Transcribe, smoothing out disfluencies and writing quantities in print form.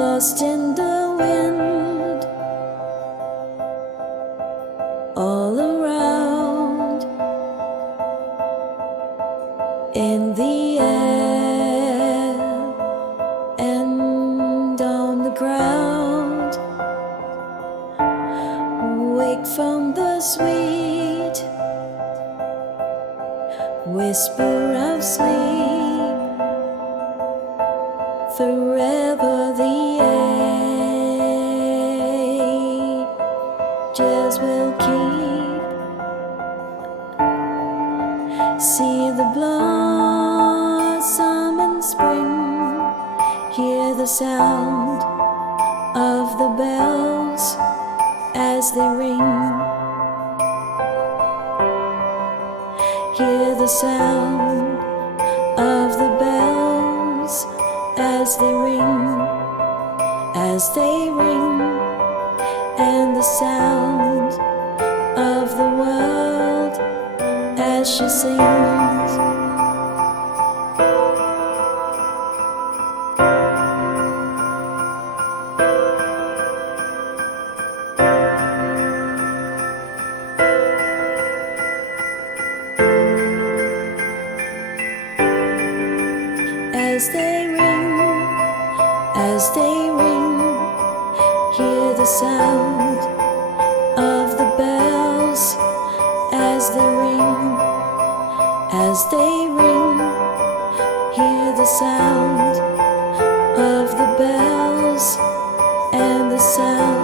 lost in the wind, all around, in the air and on the ground. Wake from the sweet whisper of sleep, forever the ages will keep. See the blossom in spring, hear the sound of the bells as they ring. Hear the sound of the bells as they ring, and the sound of the world as she sings. As they ring, hear the sound of the bells as they ring, hear the sound of the bells and the sound